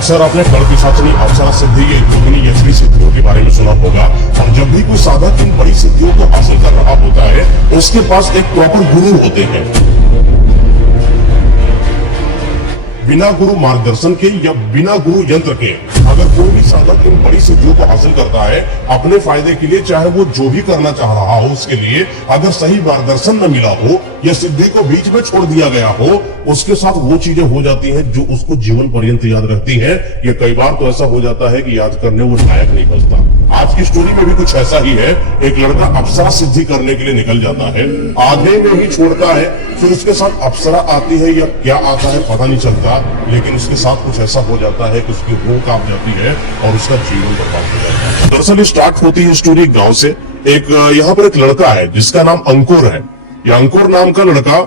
अक्सर आपने कल पिशाचनी अप्सरा सिद्धि या योगिनी यक्षिणी सिद्धियों के बारे में सुना होगा। और जब भी कोई साधक इन बड़ी सिद्धियों को हासिल कर रहा होता है उसके पास एक प्रॉपर गुरु होते हैं। बिना गुरु मार्गदर्शन के या बिना गुरु यंत्र के अगर कोई भी साधक इन बड़ी सिद्धियों को हासिल करता है अपने फायदे के लिए, चाहे वो जो भी करना चाह रहा हो उसके लिए, अगर सही मार्गदर्शन न मिला हो या सिद्धि को बीच में छोड़ दिया गया हो, उसके साथ वो चीजें हो जाती हैं जो उसको जीवन पर्यंत याद रखती हैं। ये कई बार तो ऐसा हो जाता है कि याद करने वो लायक नहीं बचता। आज की स्टोरी में भी कुछ ऐसा ही है। एक लड़का अप्सरा सिद्धि करने के लिए निकल जाता है, आधे में ही छोड़ता है, फिर उसके साथ अप्सरा आती है या क्या आता है पता नहीं चलता, लेकिन उसके साथ कुछ ऐसा हो जाता है कि उसकी रूह कांप जाती है और उसका जीवन बर्बाद हो जाता है। दरअसल स्टार्ट होती है स्टोरी गांव से। एक यहाँ पर एक लड़का है जिसका नाम अंकुर है। यह अंकुर नाम का लड़का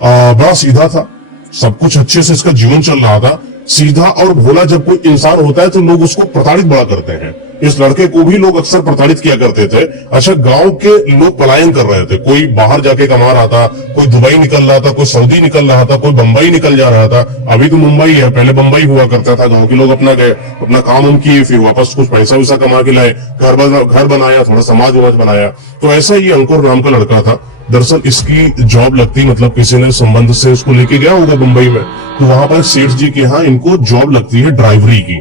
बड़ा सीधा था, सब कुछ अच्छे से इसका जीवन चल रहा था। सीधा और भोला जब कोई इंसान होता है तो लोग उसको प्रताड़ित बड़ा करते हैं। इस लड़के को भी लोग अक्सर प्रताड़ित किया करते थे। अच्छा, गांव के लोग पलायन कर रहे थे, कोई बाहर जाके कमा रहा था, कोई दुबई निकल रहा था, कोई सऊदी निकल रहा था, कोई बंबई निकल जा रहा था। अभी तो मुंबई है, पहले बंबई हुआ करता था। गांव के लोग अपना गए, अपना काम किए, फिर वापस कुछ पैसा वैसा कमा के लाए, घर बनाया, थोड़ा समाज वमाज बनाया। तो ऐसा ही अंकुर नाम का लड़का था। दरअसल इसकी जॉब लगती, मतलब किसी ने संबंध से उसको लेके गया होगा मुंबई में, तो वहां पर सेठ जी के यहाँ इनको जॉब लगती है ड्राइवरी की।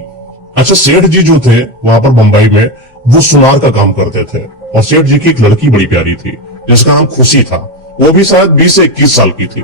अच्छा, सेठ जी जो थे वहां पर बंबई में वो सुनार का काम करते थे और सेठ जी की एक लड़की बड़ी प्यारी थी जिसका नाम खुशी था। वो भी शायद 20 से 21 साल की थी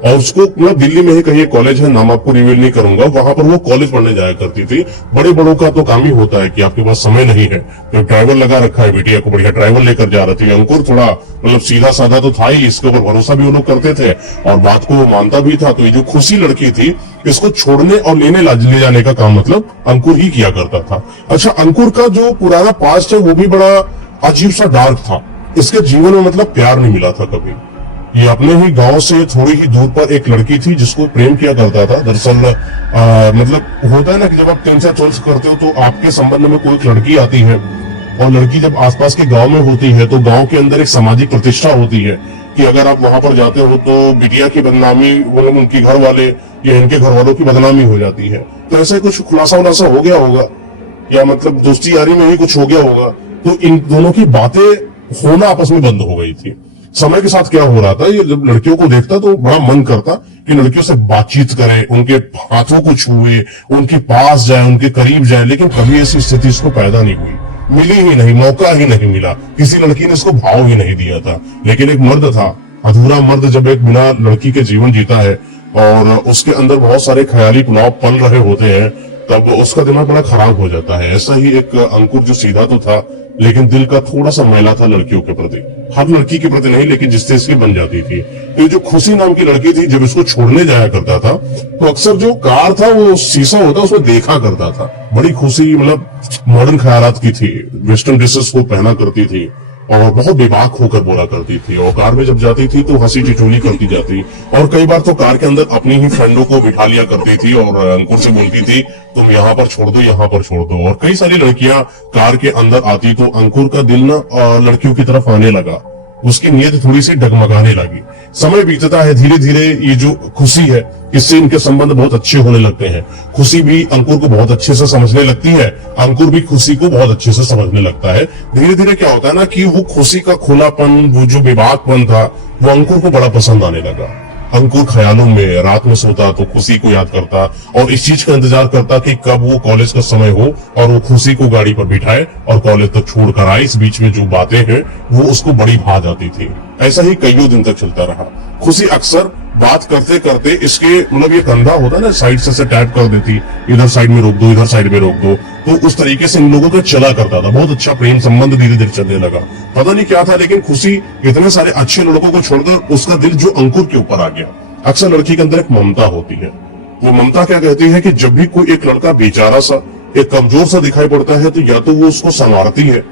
और उसको मतलब दिल्ली में ही कहीं कॉलेज है, नाम आपको रिवील नहीं करूंगा, वहां पर वो कॉलेज पढ़ने जाया करती थी। बड़े बड़ों का तो काम ही होता है कि आपके पास समय नहीं है तो ड्राइवर लगा रखा है, बिटिया को बढ़िया ड्राइवर लेकर जा रही थी। अंकुर थोड़ा मतलब सीधा साधा तो था ही, इसके ऊपर भरोसा भी वो लोग करते थे और बात को वो मानता भी था। तो ये जो खुशी लड़की थी इसको छोड़ने और ले जाने का काम मतलब अंकुर ही किया करता था। अच्छा, अंकुर का जो पुराना पास्ट है वो भी बड़ा अजीब सा डार्क था। इसके जीवन में मतलब प्यार नहीं मिला था कभी। ये अपने ही गांव से थोड़ी ही दूर पर एक लड़की थी जिसको प्रेम किया करता था। दरअसल मतलब होता है ना कि जब आप 10 से 12 करते हो तो आपके संबंध में कोई लड़की आती है और लड़की जब आसपास के गांव में होती है तो गांव के अंदर एक सामाजिक प्रतिष्ठा होती है कि अगर आप वहां पर जाते हो तो बिटिया की बदनामी, मतलब उनके घर वाले या इनके घर वालों की बदनामी हो जाती है। तो ऐसे कुछ खुलासा उलासा हो गया होगा या मतलब दोस्ती यारी में ही कुछ हो गया होगा, तो इन दोनों की बातें होना आपस में बंद हो गई थी। समय के साथ क्या हो रहा था, ये जब लड़कियों को देखता तो बड़ा मन करता कि लड़कियों से बातचीत करे, उनके हाथों को छुए, उनके पास जाए, उनके करीब जाए, लेकिन कभी ऐसी स्थिति इसको पैदा नहीं हुई, मिली ही नहीं, मौका ही नहीं मिला, किसी लड़की ने इसको भाव ही नहीं दिया था। लेकिन एक मर्द था, अधूरा मर्द जब एक बिना लड़की के जीवन जीता है और उसके अंदर बहुत सारे ख्याली पुलाव पल रहे होते हैं तब उसका दिमाग बड़ा खराब हो जाता है। ऐसा ही एक अंकुर जो सीधा तो था लेकिन दिल का थोड़ा सा मैला था लड़कियों के प्रति, हर लड़की के प्रति नहीं लेकिन जिससे इसकी बन जाती थी। तो जो खुशी नाम की लड़की थी जब इसको छोड़ने जाया करता था तो अक्सर जो कार था वो शीशा होता उसमें देखा करता था। बड़ी खुशी मतलब मॉडर्न ख्यालात की थी, वेस्टर्न ड्रेसेस को पहना करती थी और बहुत बेबाक होकर बोला करती थी और कार में जब जाती थी तो हंसी टिटोली करती जाती और कई बार तो कार के अंदर अपनी ही फ्रेंडों को बिठा लिया करती थी और अंकुर से बोलती थी तुम यहाँ पर छोड़ दो, यहाँ पर छोड़ दो। और कई सारी लड़कियां कार के अंदर आती तो अंकुर का दिल ना लड़कियों की तरफ आने लगा, उसकी नीयत थोड़ी सी डगमगाने लगी। समय बीतता है, धीरे धीरे ये जो खुशी है इससे इनके संबंध बहुत अच्छे होने लगते हैं। खुशी भी अंकुर को बहुत अच्छे से समझने लगती है, अंकुर भी खुशी को बहुत अच्छे से समझने लगता है। धीरे धीरे क्या होता है ना कि वो खुशी का खुलापन, वो जो बेबाकपन था वो अंकुर को बड़ा पसंद आने लगा। अंकुर ख्यालों में रात में सोता तो खुशी को याद करता और इस चीज का इंतजार करता कि कब वो कॉलेज का समय हो और वो खुशी को गाड़ी पर बिठाए और कॉलेज तक छोड़ कर आए। इस बीच में जो बातें हैं वो उसको बड़ी भा जाती थी। ऐसा ही कईयों दिन तक चलता रहा। खुशी अक्सर बात करते करते इसके मतलब ये कंधा होता है ना, साइड से टैप कर देती, इधर साइड में रोक दो, इधर साइड में रोक दो, तो उस तरीके से इन लोगों का चला करता था। बहुत अच्छा प्रेम संबंध धीरे धीरे चलने लगा। पता नहीं क्या था लेकिन खुशी इतने सारे अच्छे लड़कों को छोड़कर उसका दिल जो अंकुर के ऊपर आ गया। अक्सर लड़की के अंदर एक ममता होती है, वो ममता क्या कहती है कि जब भी कोई एक लड़का बेचारा सा, एक कमजोर सा दिखाई पड़ता है तो या तो वो उसको संवारती है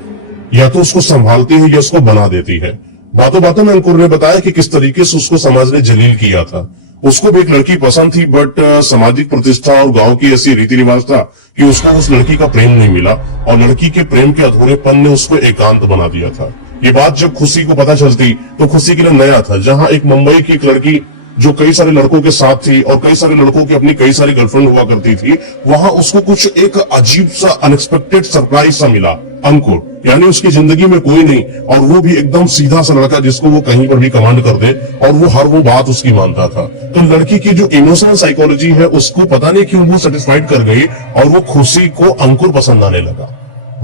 या तो उसको संभालती है या उसको बना देती है। बातों बातों में अंकुर ने बताया कि किस तरीके से उसको समाज ने जलील किया था। उसको भी एक लड़की पसंद थी बट सामाजिक प्रतिष्ठा और गांव की ऐसी रीति रिवाज था कि उसको उस लड़की का प्रेम नहीं मिला और लड़की के प्रेम के अधूरेपन ने उसको एकांत बना दिया था। ये बात जब खुशी को पता चलती तो खुशी के लिए नया था। जहां एक मुंबई की एक लड़की जो कई सारे लड़कों के साथ थी और कई सारे लड़कों की अपनी कई सारी गर्लफ्रेंड हुआ करती थी, वहां उसको कुछ एक अजीब सा अनएक्सपेक्टेड सरप्राइज सा मिला, अंकुर। यानी उसकी जिंदगी में कोई नहीं, और वो भी एकदम सीधा सा लड़का जिसको वो कहीं पर भी कमांड कर दे और वो हर वो बात उसकी मानता था। तो लड़की की जो इमोशनल साइकोलॉजी है उसको पता नहीं क्यों वो सेटिस्फाइड कर गई और वो खुशी को अंकुर पसंद आने लगा।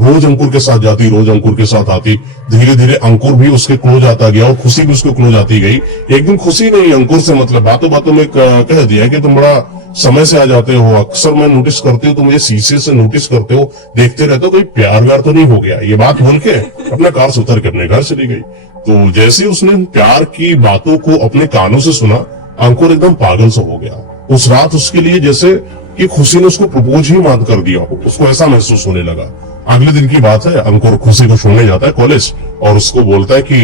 रोज अंकुर के साथ जाती, रोज अंकुर के साथ आती, धीरे धीरे अंकुर भी उसके क्लोज आता गया और खुशी भी उसके क्लोज आती गई। एक दिन खुशी ने अंकुर से मतलब बातों बातों में कह दिया कि तुम बड़ा समय से आ जाते हो, अक्सर मैं नोटिस करती हूँ, तुम मुझे शीशे से नोटिस करते हो, देखते रहते हो, कोई प्यार व्यार तो नहीं हो गया। ये बात बोल के अपने कार से उतर के अपने घर चली गई। तो जैसे उसने प्यार की बातों को अपने कानों से सुना, अंकुर एकदम पागल सा हो गया। उस रात उसके लिए जैसे कि खुशी ने उसको प्रपोज ही मान कर दिया हो, उसको ऐसा महसूस होने लगा। अगले दिन की बात है, अंकुर खुशी को छोड़ने जाता है कॉलेज और उसको बोलता है कि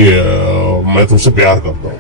मैं तुमसे प्यार करता हूँ,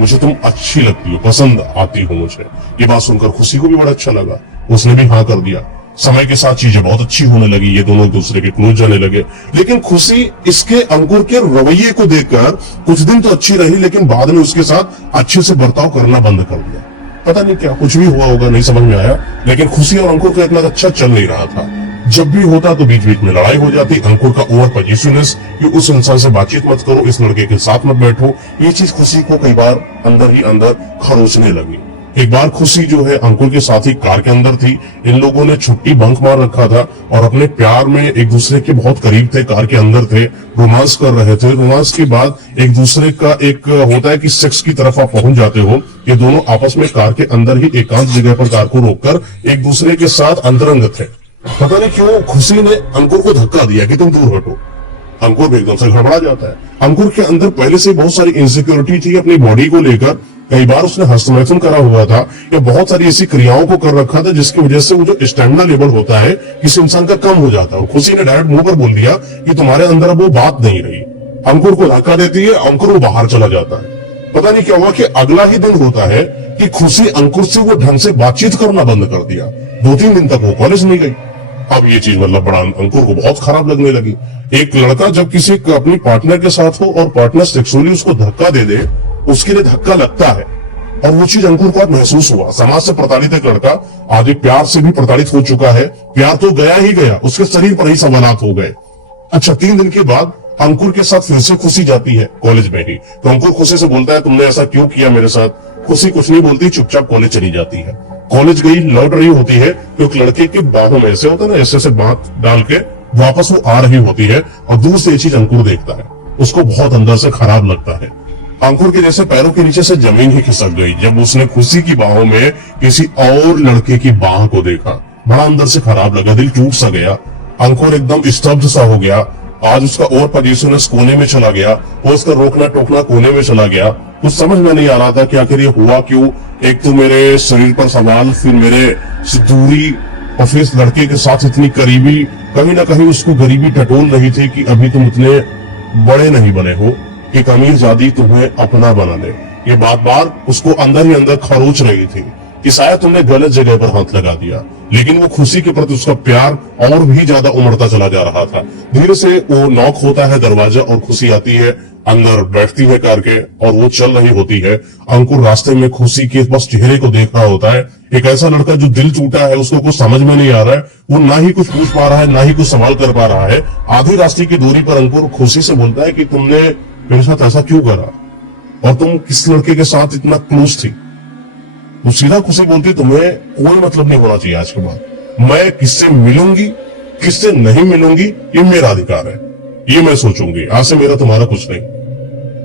मुझे तुम अच्छी लगती हो, पसंद आती हो मुझे। ये बात सुनकर खुशी को भी बड़ा अच्छा लगा, उसने भी हाँ कर दिया। समय के साथ चीजें बहुत अच्छी होने लगी, ये दोनों एक दूसरे के क्लोज जाने लगे। लेकिन खुशी इसके अंकुर के रवैये को देखकर कुछ दिन तो अच्छी रही, लेकिन बाद में उसके साथ अच्छे से बर्ताव करना बंद कर दिया। पता नहीं क्या कुछ भी हुआ होगा, नहीं समझ में आया। लेकिन खुशी और अंकुर का इतना अच्छा चल नहीं रहा था। जब भी होता तो बीच बीच में लड़ाई हो जाती। अंकुर का ओवर पॉजिटिवनेस कि उस इंसान से बातचीत मत करो, इस लड़के के साथ मत बैठो, ये चीज खुशी को कई बार अंदर ही अंदर खरोचने लगी। एक बार खुशी जो है अंकुर के साथ ही कार के अंदर थी, इन लोगों ने छुट्टी बंक मार रखा था और अपने प्यार में एक दूसरे के बहुत करीब थे, कार के अंदर थे, रोमांस कर रहे थे। रोमांस के बाद एक दूसरे का एक होता है कि सेक्स की तरफ आप पहुंच जाते हो। ये दोनों आपस में कार के अंदर ही एकांत जगह पर कार को रोककर एक दूसरे के साथ अंतरंग थे। पता नहीं क्यों खुशी ने अंकुर को धक्का दिया कि तुम दूर हटो। अंकुर भी एकदम से घबरा जाता है। अंकुर के अंदर पहले से बहुत सारी इनसिक्योरिटी थी अपनी बॉडी को लेकर। कई बार उसने हस्तमैथुन करा हुआ था या बहुत सारी ऐसी क्रियाओं को कर रखा था जिसकी वजह से वो जो स्टैमिना लेवल होता है किसी इंसान का कम हो जाता है। और खुशी ने डायरेक्ट मुंह पर बोल दिया कि तुम्हारे अंदर अब वो बात नहीं रही। अंकुर को धक्का देती है, अंकुर वो बाहर चला जाता है। पता नहीं क्या हुआ कि अगला ही दिन होता है कि खुशी अंकुर से वो ढंग से बातचीत करना बंद कर दिया। 2-3 दिन तक वो कॉलेज नहीं गई। अब ये चीज मतलब बड़ा अंकुर को बहुत खराब लगने लगी। एक लड़का जब किसी अपनी पार्टनर के साथ हो और पार्टनर सेक्सुअली उसको धक्का दे दे, उसके लिए धक्का लगता है। और वो चीज अंकुर को आज महसूस हुआ। समाज से प्रताड़ित एक लड़का आज प्यार से भी प्रताड़ित हो चुका है। प्यार तो गया ही गया, उसके शरीर पर ही सवालात हो गए। अच्छा, 3 दिन के बाद अंकुर के साथ फिर से खुशी जाती है कॉलेज में ही। तो अंकुर खुशी से बोलता है तुमने ऐसा क्यों किया मेरे साथ। खुशी कुछ नहीं बोलती, चुपचाप कॉलेज चली जाती है। कॉलेज गई, लौट रही होती है तो एक लड़के के बाहों में ऐसे होता है ना, ऐसे बात डाल के वापस वो आ रही होती है और दूर से ये चीज अंकुर देखता है। उसको बहुत अंदर से खराब लगता है। अंकुर के जैसे पैरों के नीचे से जमीन ही खिसक गई जब उसने खुशी की बाहों में किसी और लड़के की बाह को देखा। बड़ा अंदर से खराब लगा, दिल टूट सा गया। अंकुर एकदम स्तब्ध सा हो गया। आज उसका और पोजीशन कोने में चला गया, वो उसका रोकना टोकना कोने में चला गया। कुछ समझ में नहीं आ रहा था कि आखिर ये हुआ क्यों। एक तो मेरे शरीर पर सवाल, फिर मेरे से दूरी, और फिर इस लड़के के साथ इतनी करीबी। कहीं ना कहीं उसको गरीबी टटोल रही थी कि अभी तुम इतने बड़े नहीं बने हो कि अमीर जादी तुम्हें अपना बना ले। ये बात बार उसको अंदर ही अंदर खरोच रही थी कि शायद तुमने गलत जगह पर हाथ लगा दिया। लेकिन वो खुशी के प्रति उसका प्यार और भी ज्यादा उमड़ता चला जा रहा था। धीरे से वो नॉक होता है दरवाजा और खुशी आती है, अंदर बैठती है कार के और वो चल रही होती है। अंकुर रास्ते में खुशी के बस चेहरे को देख रहा होता है। एक ऐसा लड़का जो दिल टूटा है, उसको कुछ समझ में नहीं आ रहा है, वो ना ही कुछ पूछ पा रहा है ना ही कुछ सवाल कर पा रहा है। आधी रास्ते की दूरी पर अंकुर खुशी से बोलता है कि तुमने मेरे साथ ऐसा क्यों करा और तुम किस लड़के के साथ इतना क्लोज थी। तो सीधा खुशी बोलती तुम्हें कोई मतलब नहीं होना चाहिए आज के बाद। मैं किससे मिलूंगी किससे नहीं मिलूंगी ये मेरा अधिकार है, ये मैं सोचूंगी। आज से मेरा तुम्हारा कुछ नहीं।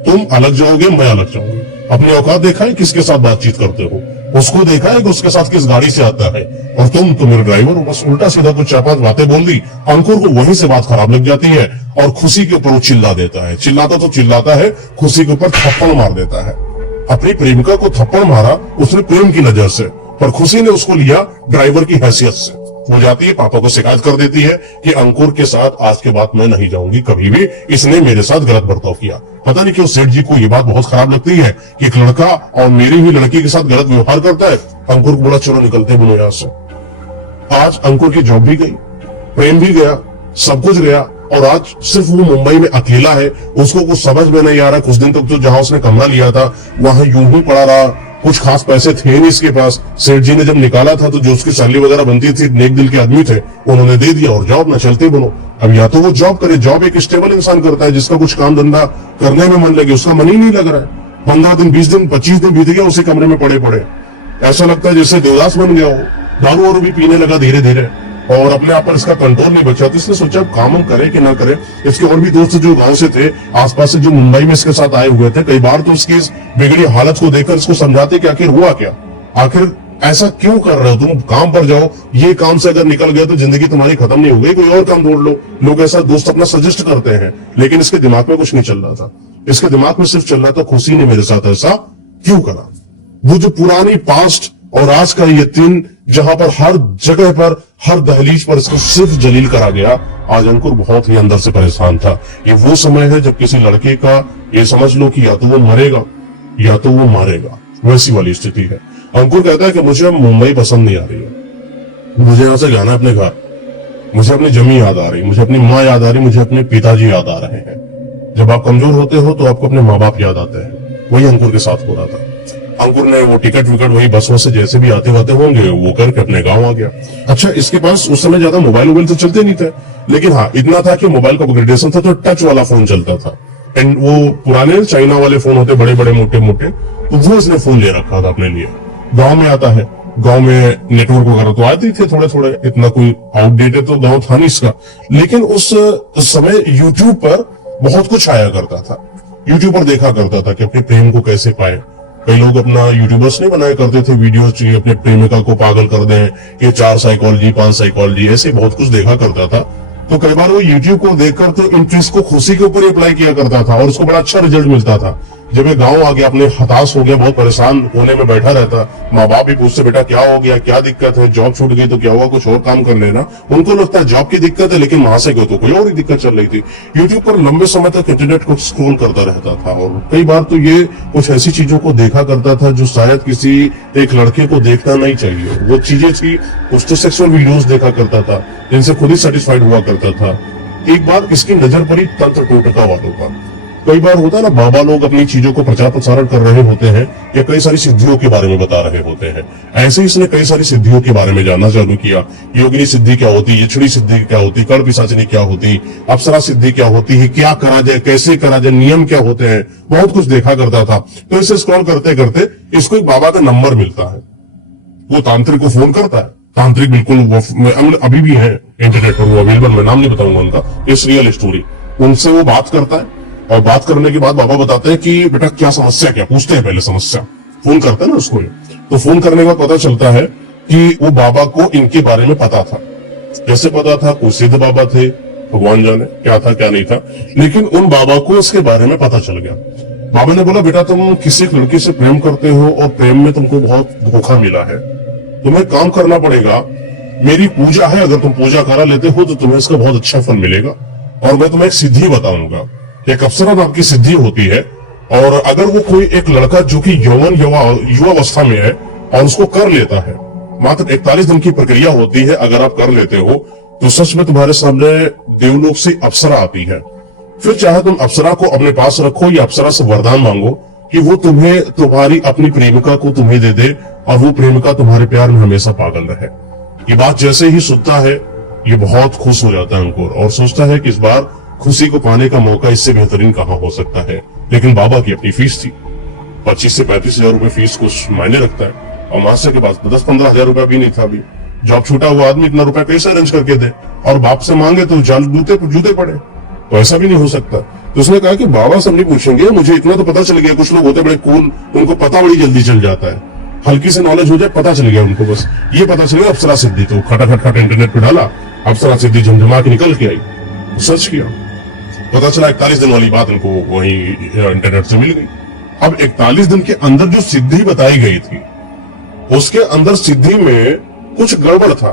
तुम अलग जाओगे, मैं अलग जाऊंगी। अपनी औकात देखा है किसके साथ बातचीत करते हो, उसको देखा है कि उसके साथ किस गाड़ी से आता है। और तुम तो मेरे ड्राइवर हो। बस उल्टा सीधा कुछ 4-5 बातें बोल दी। अंकुर को वहीं से बात खराब लग जाती है और खुशी के ऊपर वो चिल्ला देता है। चिल्लाता तो चिल्लाता है, खुशी के ऊपर थप्पड़ मार देता है। अपनी प्रेमिका को थप्पड़ मारा उसने प्रेम की नजर से, पर खुशी ने उसको लिया ड्राइवर की हैसियत से। वो जाती है, पापा को शिकायत कर देती है कि अंकुर के साथ आज के बाद मैं नहीं जाऊंगी कभी भी, इसने मेरे साथ गलत बर्ताव किया। पता नहीं क्यों सेठ जी को ये बात बहुत खराब लगती है कि एक लड़का और मेरी ही लड़की के साथ गलत व्यवहार करता है। अंकुर को बोला चलो निकलते बोलो यहाँ से। आज अंकुर की जॉब भी गई, प्रेम भी गया, सब कुछ गया और आज सिर्फ वो मुंबई में अकेला है। उसको कुछ समझ में नहीं आ रहा। कुछ दिन तक तो जहां उसने कमरा लिया था वहां यूं ही पड़ा रहा, कुछ खास पैसे थे नहीं इसके पास। सेठ जी ने जब निकाला था तो जो उसकी सैलरी वगैरह बनती थी, नेक दिल के आदमी थे, उन्होंने दे दिया और जॉब ना चलते बनो। अब या तो वो जॉब करे, जॉब एक स्टेबल इंसान करता है जिसका कुछ काम धंधा करने में मन लगे, उसका मन ही नहीं लग रहा है। 15 दिन 20 दिन 25 दिन बीत गया उसी कमरे में पड़े पड़े, ऐसा लगता है जैसे देवदास बन गया हो। दारू और भी पीने लगा धीरे धीरे और अपने आप पर इसका कंट्रोल नहीं बचा। तो इसने सोचा काम हम करे कि ना करे। इसके और भी दोस्त जो गांव से थे, आसपास से, जो मुंबई में इसके साथ आए हुए थे, कई बार तो उसकी इस बिगड़ी हालत को देखकर इसको समझाते कि आखिर हुआ क्या, आखिर ऐसा क्यों कर रहे हो तुम, काम पर जाओ, ये काम से अगर निकल गया तो जिंदगी तुम्हारी खत्म नहीं हो गई, कोई और काम ढूंढ लो। लोग ऐसा दोस्त अपना सजेस्ट करते हैं, लेकिन इसके दिमाग में कुछ नहीं चल रहा था। इसके दिमाग में सिर्फ चल रहा था खुशी ने मेरे साथ ऐसा क्यों करा। वो जो पुरानी पास्ट और आज का ये दिन, जहां पर हर जगह पर, हर दहलीज पर इसको सिर्फ जलील करा गया, आज अंकुर बहुत ही अंदर से परेशान था। ये वो समय है जब किसी लड़के का ये समझ लो कि या तो वो मरेगा या तो वो मारेगा, वैसी वाली स्थिति है। अंकुर कहता है कि मुझे मुंबई पसंद नहीं आ रही है, मुझे यहां से जाना है अपने घर, मुझे अपनी जमी याद आ रही, मुझे अपनी माँ याद आ रही, मुझे अपने पिताजी याद आ रहे हैं। जब आप कमजोर होते हो तो आपको अपने माँ बाप याद आते हैं। वही अंकुर के साथ हो रहा था। अंकुर ने वो टिकट विकट वही बसों से जैसे भी आते आते होंगे वो करके अपने गांव आ गया। अच्छा, इसके पास उस समय ज्यादा मोबाइल तो चलते नहीं थे, लेकिन हाँ इतना था कि मोबाइल का अपग्रेडेशन था तो टच वाला फोन चलता था। एंड वो पुराने चाइना वाले फोन होते बड़े बड़े मोटे मोटे, तो वो इसने फोन ले रखा था अपने लिए। गांव में आता है, गांव में नेटवर्क वगैरह तो आते ही थे थोड़े थोड़े, इतना कोई आउटडेटेड तो गांव था नहीं इसका। लेकिन उस समय यूट्यूब पर बहुत कुछ आया करता था। यूट्यूब पर देखा करता था कि अपने प्रेम को कैसे पाए। कई लोग अपना यूट्यूबर्स नहीं बनाया करते थे वीडियो चाहिए अपने प्रेमिका को पागल कर दें, ये 4 साइकोलॉजी 5 साइकोलॉजी ऐसे बहुत कुछ देखा करता था। तो कई बार वो यूट्यूब को देखकर तो इंटरेस्ट को खुशी के ऊपर अप्लाई किया करता था और उसको बड़ा अच्छा रिजल्ट मिलता था। जब ये गांव आ गया, अपने हताश हो गया, बहुत परेशान होने में बैठा रहता, माँ बाप भी पूछते बेटा क्या हो गया, क्या दिक्कत है, जॉब छूट गई तो क्या हुआ, कुछ और काम कर लेना। उनको लगता है जॉब की दिक्कत है, लेकिन वहां से गए तो कोई और ही दिक्कत चल रही थी। यूट्यूब पर लंबे समय तक इंटरनेट को स्क्रॉल करता रहता था और कई बार तो ये कुछ ऐसी चीजों को देखा करता था जो शायद किसी एक लड़के को देखना नहीं चाहिए। वो चीजें थी, कुछ तो सेक्सुअल वीडियोस देखा करता था जिनसे खुद ही सेटिस्फाइड हुआ करता था। एक बार इसकी नजर पड़ी तंत्र टोटका वालों का। कई बार होता है ना, बाबा लोग अपनी चीजों को प्रचार प्रसारण कर रहे होते हैं या कई सारी सिद्धियों के बारे में बता रहे होते हैं। ऐसे ही इसने कई सारी सिद्धियों के बारे में जानना चालू किया। योगिनी सिद्धि क्या होती, यक्षिणी सिद्धि क्या होती, कर्ण पिशाचिनी क्या होती, अप्सरा सिद्धि क्या होती है, क्या करा जाए, कैसे करा जाए, नियम क्या होते हैं, बहुत कुछ देखा करता था। तो इसे स्क्रॉल करते करते इसको एक बाबा का नंबर मिलता है। वो तांत्रिक को फोन करता है। तांत्रिक बिल्कुल वो अभी भी है इंटरनेट पर, वो अवेलेबल, मैं नाम नहीं बताऊंगा उनका, इस रियल स्टोरी। उनसे वो बात करता है और बात करने के बाद बाबा बताते हैं कि बेटा क्या समस्या, क्या पूछते हैं पहले समस्या। फोन करते हैं ना उसको, तो फोन करने के बाद पता चलता है कि वो बाबा को इनके बारे में पता था। कैसे पता था? कोई सिद्ध बाबा थे, भगवान जाने क्या था क्या नहीं था, लेकिन उन बाबा को इसके बारे में पता चल गया। बाबा ने बोला बेटा तुम किसी लड़की से प्रेम करते हो और प्रेम में तुमको बहुत धोखा मिला है, तुम्हें काम करना पड़ेगा। मेरी पूजा है, अगर तुम पूजा करा लेते हो तो तुम्हें इसका बहुत अच्छा फल मिलेगा। और मैं तुम्हें एक सिद्धि बताऊंगा, एक अप्सरा नाम की सिद्धि होती है, और अगर वो कोई एक लड़का जो कि यौवन युवा अवस्था में है और उसको कर लेता है, मात्र 41 दिन की प्रक्रिया होती है, अगर आप कर लेते हो तो सच में तुम्हारे सामने देवलोक से अप्सरा आती है। फिर चाहे तुम अप्सरा को अपने पास रखो या अप्सरा से वरदान मांगो कि वो तुम्हें तुम्हारी अपनी प्रेमिका को तुम्हें दे दे और वो प्रेमिका तुम्हारे प्यार में हमेशा पागल रहे। ये बात जैसे ही सुनता है ये बहुत खुश हो जाता है अंकुर और सोचता है कि इस बार खुशी को पाने का मौका इससे बेहतरीन कहां हो सकता है। लेकिन बाबा की अपनी फीस थी, 25 से 35 हजार रुपए फीस कुछ मायने रखता है और मास्टर के पास 10-15 हजार रुपया भी नहीं था। अभी जॉब छूटा हुआ आदमी इतना रुपया कैसे अरेंज करके दे, और बाप से मांगे तो जूते पड़े, तो ऐसा भी नहीं हो सकता। तो उसने कहा कि बाबा से हम नहीं पूछेंगे, मुझे इतना तो पता चल गया, कुछ लोग होते बड़े कूल, उनको पता बड़ी जल्दी चल जाता है, हल्की से नॉलेज हो जाए, पता चल गया उनको, बस ये पता चल गया अप्सरा सिद्धि। तो खटाखट इंटरनेट पे डाला, अप्सरा सिद्धि झमझमा के निकल के आई, सर्च किया, पता चला 41 दिन वाली बात इनको वही इंटरनेट से मिल गई। अब 41 दिन के अंदर जो सिद्धि बताई गई थी उसके अंदर सिद्धि में कुछ गड़बड़ था।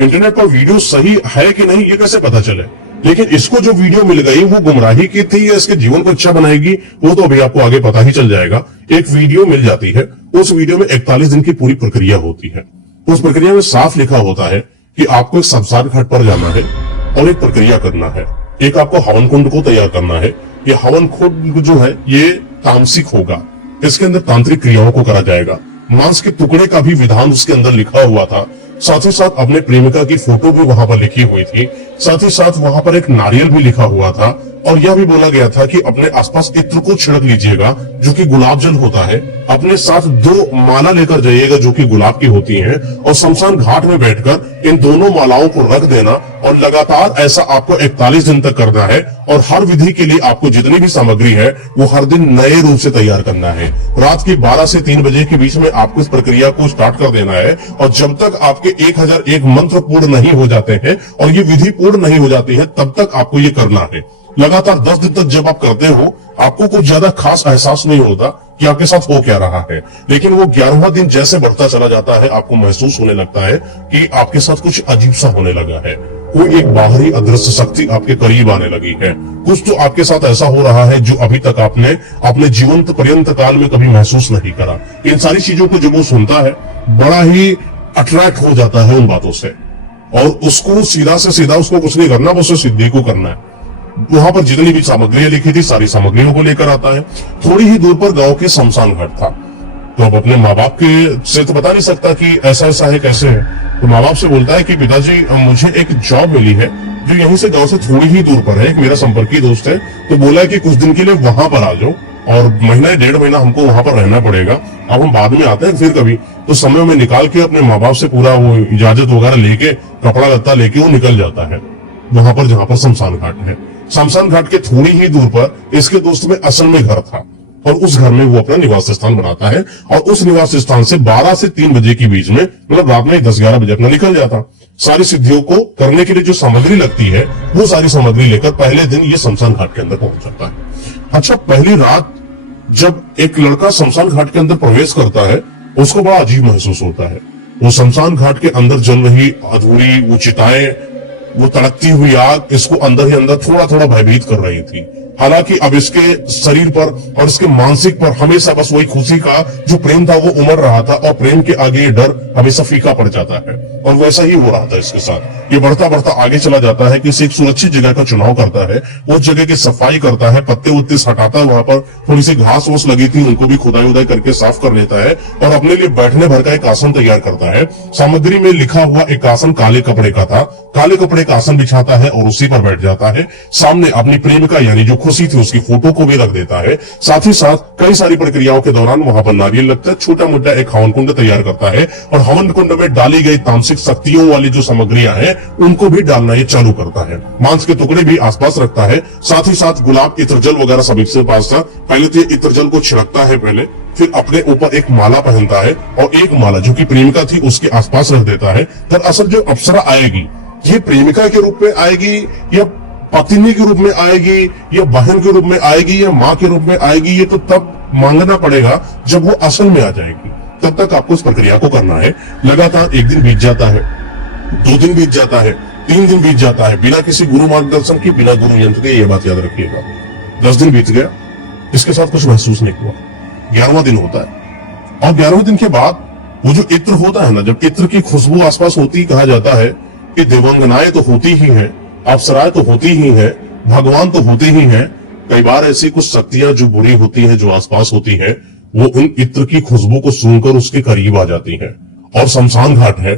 इंटरनेट पर वीडियो सही है कि नहीं ये कैसे पता चले, लेकिन इसको जो वीडियो मिल गई वो गुमराही की थी या इसके जीवन को अच्छा बनाएगी वो तो अभी आपको आगे पता ही चल जाएगा। एक वीडियो मिल जाती है, उस वीडियो में 41 दिन की पूरी प्रक्रिया होती है। उस प्रक्रिया में साफ लिखा होता है कि आपको एक शमशान घाट पर जाना है और एक प्रक्रिया करना है, एक आपको हवन कुंड को तैयार करना है। ये हवन कुंड जो है ये तामसिक होगा, इसके अंदर तांत्रिक क्रियाओं को करा जाएगा। मांस के टुकड़े का भी विधान उसके अंदर लिखा हुआ था। साथ ही साथ अपने प्रेमिका की फोटो भी वहां पर लिखी हुई थी। साथ ही साथ वहां पर एक नारियल भी लिखा हुआ था और यह भी बोला गया था कि अपने आसपास इत्र को छिड़क लीजिएगा जो कि गुलाब जल होता है। अपने साथ 2 माला लेकर जाइएगा जो कि गुलाब की होती हैं और शमशान घाट में बैठकर इन दोनों मालाओं को रख देना और लगातार ऐसा आपको 41 दिन तक करना है। और हर विधि के लिए आपको जितनी भी सामग्री है वो हर दिन नए रूप से तैयार करना है। रात के 12 से 3 बजे के बीच में आपको इस प्रक्रिया को स्टार्ट कर देना है और जब तक आपके 1001 मंत्र पूर्ण नहीं हो जाते हैं और ये विधि पूर्ण नहीं हो जाती है तब तक आपको ये करना है। लगातार 10 दिन तक जब आप करते हो आपको कुछ ज्यादा खास एहसास नहीं होता कि आपके साथ हो क्या रहा है, लेकिन वो 11वां दिन जैसे बढ़ता चला जाता है आपको महसूस होने लगता है कि आपके साथ कुछ अजीब सा होने लगा है। कोई एक बाहरी अदृश्य शक्ति आपके करीब आने लगी है। कुछ तो आपके साथ ऐसा हो रहा है जो अभी तक आपने अपने जीवन पर्यंत काल में कभी महसूस नहीं करा। इन सारी चीजों को जब वो सुनता है बड़ा ही अट्रैक्ट हो जाता है उन बातों से और उसको सीधा से सीधा उसको कुछ नहीं करना, वो सिद्धि को करना है। वहां पर जितनी भी सामग्रियां लिखी थी सारी सामग्रियों को लेकर आता है। थोड़ी ही दूर पर गांव के शमशान घाट था। तो अब अपने माँ बाप के से तो बता नहीं सकता कि ऐसा ऐसा है कैसे है। तो माँ बाप से बोलता है कि पिताजी मुझे एक जॉब मिली है जो यहीं से गांव से थोड़ी ही दूर पर है। एक मेरा संपर्की दोस्त है तो बोला है कि कुछ दिन के लिए वहां पर आ जाओ और महीना 1.5 महीना हमको वहां पर रहना पड़ेगा। अब हम बाद में आते हैं फिर कभी। तो समय में निकाल के अपने माँ बाप से पूरा वो इजाजत वगैरह लेके कपड़ा लत्ता लेके वो निकल जाता है वहां पर जहां पर शमशान घाट है। शमशान घाट के थोड़ी ही दूर पर इसके दोस्त में असल में घर था और उस घर में वो अपना निवास स्थान बनाता है और उस निवास स्थान से 12 से 3 बजे के बीच में मतलब रात में 10-11 बजे अपना निकल जाता। सारी सिद्धियों को करने के लिए जो सामग्री लगती है वो सारी सामग्री लेकर पहले दिन ये शमशान घाट के अंदर पहुंच जाता है। अच्छा, पहली रात जब एक लड़का शमशान घाट के अंदर प्रवेश करता है उसको बड़ा अजीब महसूस होता है। वो शमशान घाट के अंदर जल रही अधूरी वो चिताएं, वो तड़कती हुई आग इसको अंदर ही अंदर थोड़ा थोड़ा भयभीत कर रही थी। हालांकि अब इसके शरीर पर और इसके मानसिक पर हमेशा बस वही खुशी का जो प्रेम था वो उमड़ रहा था और प्रेम के आगे ये डर हमेशा फीका पड़ जाता है और वैसा ही हो रहा था इसके साथ। ये बढ़ता बढ़ता आगे चला जाता है कि एक सुरक्षित जगह का चुनाव करता है, उस जगह की सफाई करता है, पत्ते उत्ते हटाता है, वहां पर थोड़ी सी घास वोस लगी थी उनको भी खुदाई उदाई करके साफ कर लेता है और अपने लिए बैठने भर का एक आसन तैयार करता है। सामग्री में लिखा हुआ एक आसन काले कपड़े का था, काले कपड़े का आसन बिछाता है और उसी पर बैठ जाता है। सामने अपनी प्रेमिका यानी जो खुशी थी उसकी फोटो को भी रख देता है। साथ ही साथ कई सारी प्रक्रियाओं के दौरान वहां पर नारियल लगता है, छोटा मोटा एक हवन कुंड तैयार करता है और हवन कुंड में डाली गई तामसिक शक्तियों वाली जो सामग्रियां हैं उनको भी डालना ये चालू करता है। मांस के टुकड़े भी आसपास रखता है। साथ ही साथ गुलाब, इत्र जल वगैरह सब इसके पास था। पहले तो इत्र जल को छिड़कता है पहले, फिर अपने ऊपर एक माला पहनता है और एक माला जो कि प्रेमिका थी उसके आसपास रख देता है। दरअसल जो अप्सरा आएगी ये प्रेमिका के रूप में आएगी या पत्नी के रूप में आएगी या बहन के रूप में आएगी या माँ के रूप में आएगी, ये तो तब मांगना पड़ेगा जब वो असल में आ जाएगी। तब तक आपको इस प्रक्रिया को करना है। लगातार 1 दिन बीत जाता है, 2 दिन बीत जाता है, 3 दिन बीत जाता है बिना किसी गुरु मार्गदर्शन की, बिना गुरु यंत्र के। ये बात याद रखिएगा। 10 दिन बीत गया, इसके साथ कुछ महसूस नहीं हुआ। 11वां दिन होता है और 11वें दिन के बाद वो जो इत्र होता है ना, जब इत्र की खुशबू आसपास होती, कहा जाता है कि देवांगनाएं तो होती ही हैं, अप्सराएं तो होती ही हैं, भगवान तो होते ही हैं। कई बार ऐसी कुछ शक्तियां जो बुरी होती हैं जो आसपास होती हैं वो उन इत्र की खुशबू को सूंघकर उसके करीब आ जाती हैं। और शमशान घाट है,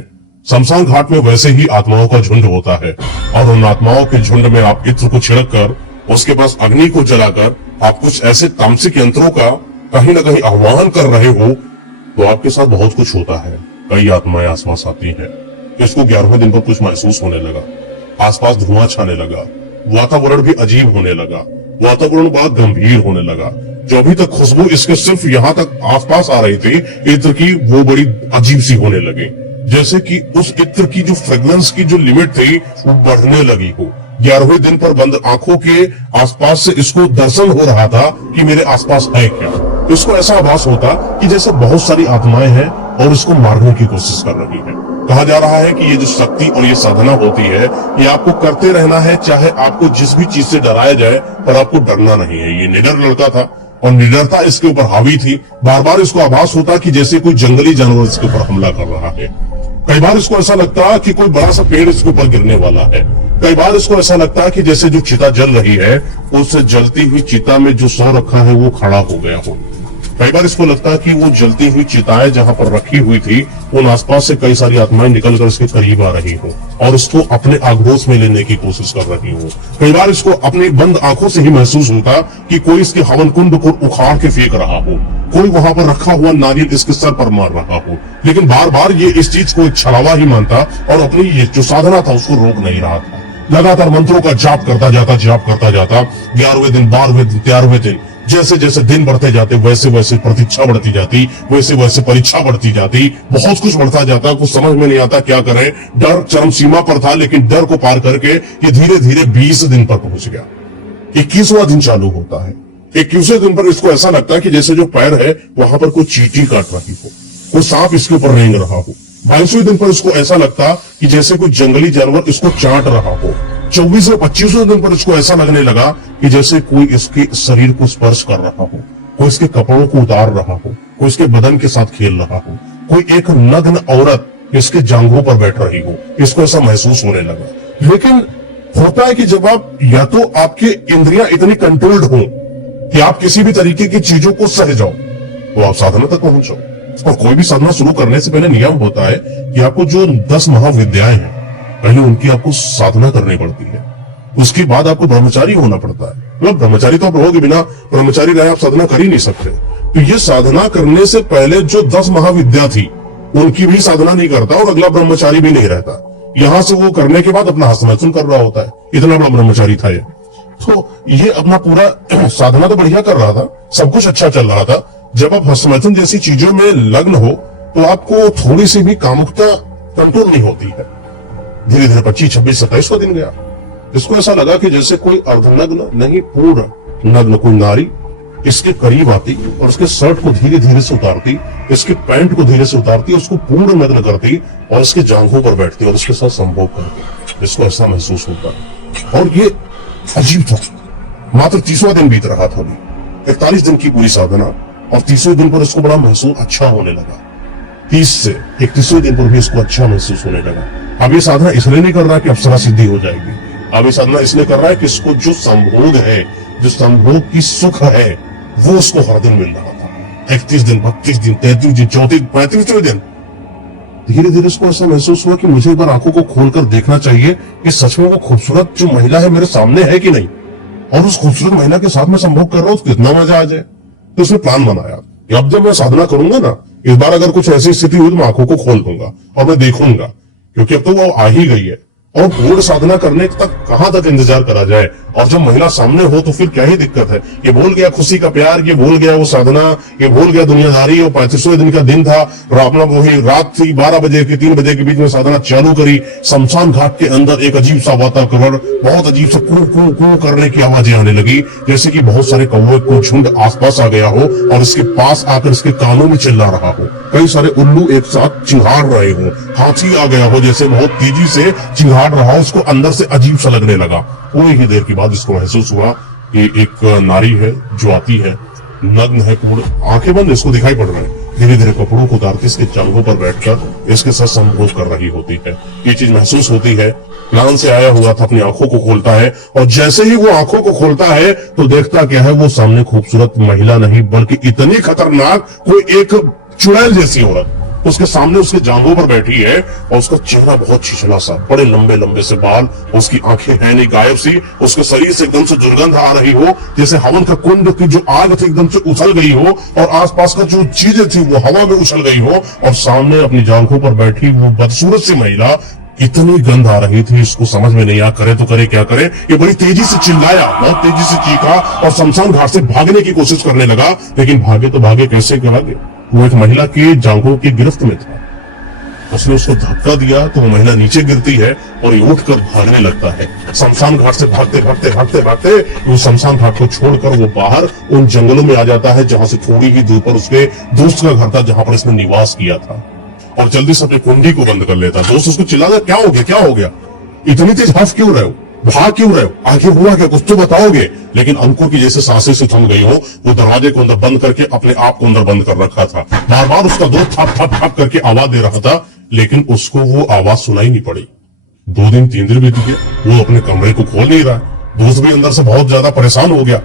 शमशान घाट में वैसे ही आत्माओं का झुंड होता है और उन आत्माओं के झुंड में आप इत्र को छिड़क कर उसके पास अग्नि को जलाकर आप कुछ ऐसे तामसिक यंत्रों का कहीं ना कहीं आह्वान कर रहे हो तो आपके साथ बहुत कुछ होता है। कई आत्माएं आसपास आती है। इसको 11वें दिन पर कुछ महसूस होने लगा। आसपास धुआं छाने लगा, वातावरण भी अजीब होने लगा, वातावरण बड़ा गंभीर होने लगा। जो अभी तक खुशबू इसके सिर्फ यहाँ तक आसपास आ रही थी इत्र की, वो बड़ी अजीब सी होने लगी। जैसे कि उस इत्र की जो फ्रेग्रेंस की जो लिमिट थी वो बढ़ने लगी हो। 11वें दिन पर बंद आंखों के आसपास से इसको दर्शन हो रहा था कि मेरे आसपास है क्या। इसको ऐसा आभास होता कि जैसे बहुत सारी आत्माएं हैं और इसको मारने की कोशिश कर रही है। कहा जा रहा है कि ये जो शक्ति और ये साधना होती है ये आपको करते रहना है, चाहे आपको जिस भी चीज से डराया जाए, पर आपको डरना नहीं है। ये निडर लड़का था और निडरता इसके ऊपर हावी थी। बार बार इसको आभास होता कि जैसे कोई जंगली जानवर इसके ऊपर हमला कर रहा है। कई बार इसको ऐसा लगता कि कोई बड़ा सा पेड़ इसके ऊपर गिरने वाला है। कई बार इसको ऐसा लगता कि जैसे जो चिता जल रही है उस जलती हुई चिता में जो सौ रखा है वो खड़ा हो गया हो। कई बार इसको लगता है कि वो जलती हुई चिताएं जहां पर रखी हुई थी उन आसपास से कई सारी आत्माएं निकलकर इसके करीब आ रही हो और इसको अपने आक्रोश में लेने की कोशिश कर रही हो। कई बार इसको अपनी बंद आंखों से ही महसूस होता कि कोई इसके हवन कुंड को उखाड़ के फेंक रहा हो, कोई वहां पर रखा हुआ नारियल इसके सर पर मार रहा हो, लेकिन बार बार ये इस चीज को एक छलावा ही मानता और अपनी ये जो साधना था उसको रोक नहीं रहा था। लगातार मंत्रों का जाप करता जाता 11वें दिन, 12वें दिन, 13वें दिन, जैसे जैसे दिन बढ़ते जाते वैसे वैसे प्रतीक्षा बढ़ती जाती, वैसे वैसे परीक्षा बढ़ती जाती, बहुत कुछ बढ़ता जाता, कुछ समझ में नहीं आता क्या करें। डर चरम सीमा पर था, लेकिन डर को पार करके ये धीरे धीरे 20 दिन पर पहुंच गया। 21वां दिन चालू होता है। 21वें दिन पर इसको ऐसा लगता है कि जैसे जो पैर है वहां पर कोई चींटी काट रही हो, कोई सांप इसके ऊपर रेंग रहा हो। 22वें दिन पर इसको ऐसा लगता कि जैसे कोई जंगली जानवर इसको चाट रहा हो। 24वें 25वें दिन पर इसको ऐसा लगने लगा कि जैसे कोई इसके शरीर को स्पर्श कर रहा हो, कोई इसके कपड़ों को उतार रहा हो, कोई इसके बदन के साथ खेल रहा हो, कोई एक नग्न औरत इसके जांघों पर बैठ रही हो। इसको ऐसा महसूस होने लगा। लेकिन होता है कि जब आप या तो आपके इंद्रियां इतनी कंट्रोल्ड हो कि आप किसी भी तरीके की चीजों को सह जाओ तो आप साधना तक पहुंच जाओ। और कोई भी साधना शुरू करने से पहले नियम होता है कि आपको जो 10 महाविद्याएं हैं पहले उनकी आपको साधना करनी पड़ती है, उसके बाद आपको ब्रह्मचारी होना पड़ता है। मतलब ब्रह्मचारी तो आप रहोगे, बिना ब्रह्मचारी रहे आप साधना कर ही नहीं सकते। तो ये साधना करने से पहले जो 10 महाविद्या थी उनकी भी साधना नहीं करता और अगला ब्रह्मचारी भी नहीं रहता। यहां से वो करने के बाद अपना हस्तमैथुन कर रहा होता है। इतना बड़ा ब्रह्मचारी था ये। तो ये अपना पूरा साधना तो बढ़िया कर रहा था, सब कुछ अच्छा चल रहा था। जब आप हस्तमैथुन जैसी चीजों में लग्न हो तो आपको थोड़ी सी भी कामुकता कंट्रोल नहीं होती है। धीरे धीरे 25, 26, 27वां दिन गया। इसको ऐसा लगा कि जैसे कोई अर्धनग्न नहीं पूर्ण नग्न कोई नारी इसके करीब आती और उसके शर्ट को धीरे धीरे से उतारती, इसके पैंट को धीरे से उतारती, उसको पूर्ण नग्न करती और इसके जांघों पर बैठती और उसके साथ संभोग करती। इसको ऐसा महसूस होता और ये अजीब था। मात्र 30वां दिन बीत रहा था अभी, 41 दिन की पूरी साधना और 30वें दिन पर इसको बड़ा महसूस अच्छा होने लगा। 30 से 31वें दिन पर भी इसको अच्छा महसूस होने लगा। अब ये साधना इसलिए नहीं कर रहा कि अप्सरा सिद्धि हो जाएगी, अब ये साधना इसलिए कर रहा है कि इसको जो संभोग है, जो संभोग की सुख है, वो उसको हर दिन मिल रहा था। 31 दिन, 32 दिन, 33 दिन, 34, 35वें दिन धीरे धीरे इसको ऐसा महसूस हुआ कि मुझे एक बार आंखों को खोलकर देखना चाहिए कि सच में वो खूबसूरत जो महिला है मेरे सामने है कि नहीं, और उस खूबसूरत महिला के साथ मैं संभोग कर रहा हूं तो कितना मजा आ जाए। तो उसने प्लान बनाया कि अब जब मैं साधना करूंगा ना, इस बार अगर कुछ ऐसी स्थिति हुई तो मैं आंखों को खोल दूंगा और मैं देखूंगा, क्योंकि अब तो वो आ ही गई है और पूर्ण साधना करने तक कहां तक इंतजार करा जाए। और जब महिला सामने हो तो फिर क्या ही दिक्कत है। ये भूल गया खुशी का प्यार, ये भूल गया वो साधना, ये भूल गया दुनियादारी। और 35वें दिन का दिन था, अपना वही रात थी, 12 बजे के 3 बजे के बीच में साधना चालू करी। शमशान घाट के अंदर एक अजीब सा वातावरण, बहुत अजीब सा कू कू कू करने की आवाजें आने लगी, जैसे कि बहुत सारे कौवे को झुंड आसपास आ गया हो और इसके पास आकर इसके कानों में चिल्ला रहा हो। कई सारे उल्लू एक साथ चिंगाड़ रहे हो, हाथी आ गया हो जैसे बहुत तेजी से चिंगाड़ रहा हो। उसको अंदर से अजीब सा लगने लगा। थोड़ी ही देर के बाद इसको महसूस हुआ कि एक नारी है जो आती है, नग्न है, पूर्ण आंखें बंद, इसको दिखाई पड़ रहा है, धीरे धीरे कपड़ों को उतार के इसके जांघों पर बैठकर इसके साथ संभोग कर रही होती है। ये चीज महसूस होती है। प्लान से आया हुआ था, अपनी आंखों को खोलता है और जैसे ही वो आंखों को खोलता है तो देखता क्या है, वो सामने खूबसूरत महिला नहीं बल्कि इतनी खतरनाक कोई एक चुड़ैल जैसी औरत उसके सामने उसके जांघों पर बैठी है और उसका चेहरा बहुत छिछला सा, बड़े लंबे लंबे से बाल, उसकी आंखें है नहीं, गायब सी, उसके शरीर से एकदम से दुर्गंध आ रही हो, जैसे हवन का कुंड की जो आग थी एकदम से उछल गई हो और आसपास का जो चीजें थी वो हवा में उछल गई हो और सामने अपनी जांघों पर बैठी वो बदसूरत सी महिला, इतनी गंध आ रही थी, इसको समझ में नहीं आ करे तो करे क्या करे। ये बड़ी तेजी से चिल्लाया, बहुत तेजी से चीखा और शमशान घाट से भागने की कोशिश करने लगा, लेकिन भागे तो भागे कैसे भागे, वो एक महिला की जांघों की गिरफ्त में था। उसने उसको धक्का दिया तो वो महिला नीचे गिरती है और ये उठकर भागने लगता है। शमशान घाट से भागते भागते भागते भागते वो शमशान घाट को छोड़कर वो बाहर उन जंगलों में आ जाता है जहां से थोड़ी ही दूर पर उसके दोस्त का घर था जहां पर इसने निवास किया था, और जल्दी से अपनी कुंडी को बंद कर लेता। दोस्त उसको चिल्लाता, क्या हो गया, क्या हो गया, इतनी तेज हंस क्यों रहे हो, भाग क्यों रहे हो, आगे हुआ क्या, कुछ तो बताओगे। लेकिन अंकुर की जैसे सांसें से थम गई हो, वो दरवाजे को अंदर बंद करके अपने आप को अंदर बंद कर रखा था। बार बार उसका दोस्त थप थप थप करके आवाज दे रहा था, लेकिन उसको वो आवाज सुनाई नहीं पड़ी। 2 दिन 3 दिन बीत गए, वो अपने कमरे को खोल नहीं रहा। दोस्त भी अंदर से बहुत ज्यादा परेशान हो गया।